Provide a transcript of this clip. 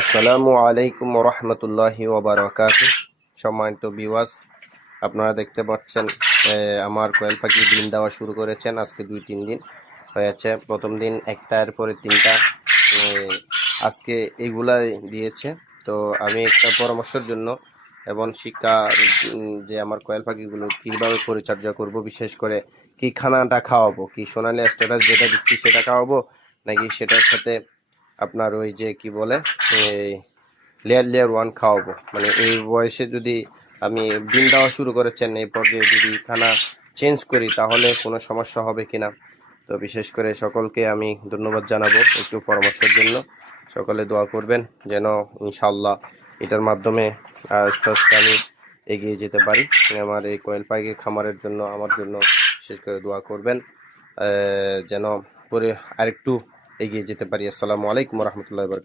আসসালামু আলাইকুম রহমতুল্লাহি ওবারাকাতুহু। সম্মানিত ভিউয়ার্স, আপনারা দেখতে পাচ্ছেন আমার কোয়েল পাখি ডিম দেওয়া শুরু করেছেন। আজকে 2-3 দিন হয়েছে। প্রথম দিন একটার পরে তিনটা, আজকে এইগুলা দিয়েছে। তো আমি একটা পরামর্শের জন্য এবং শিক্ষা যে আমার কোয়েল পাখিগুলো কীভাবে পরিচর্যা করব, বিশেষ করে কি খানাটা খাওয়াবো, কি সোনালি স্ট্যাটাস যেটা দিচ্ছি সেটা খাওয়াবো, নাকি সেটার সাথে আপনার ওই যে কি বলে লেয়ার ওয়ান খাওয়াবো। মানে এই বয়সে যদি আমি ডিম দেওয়া শুরু করেছেন, এই পর্যায়ে যদি খানা চেঞ্জ করি তাহলে কোনো সমস্যা হবে কিনা। তো বিশেষ করে সকলকে আমি ধন্যবাদ জানাবো একটু পরামর্শের জন্য। সকলে দোয়া করবেন যেন ইনশাআল্লাহ এটার মাধ্যমে আস্তে আস্তে আমি এগিয়ে যেতে পারি। আমার এই কোয়েল পাখি খামারের জন্য, আমার জন্য বিশেষ করে দোয়া করবেন যেন পরে আরেকটু এগিয়ে যেতে পারি। আসসালামু আলাইকুম রহমতুল্লাহ বরকাত।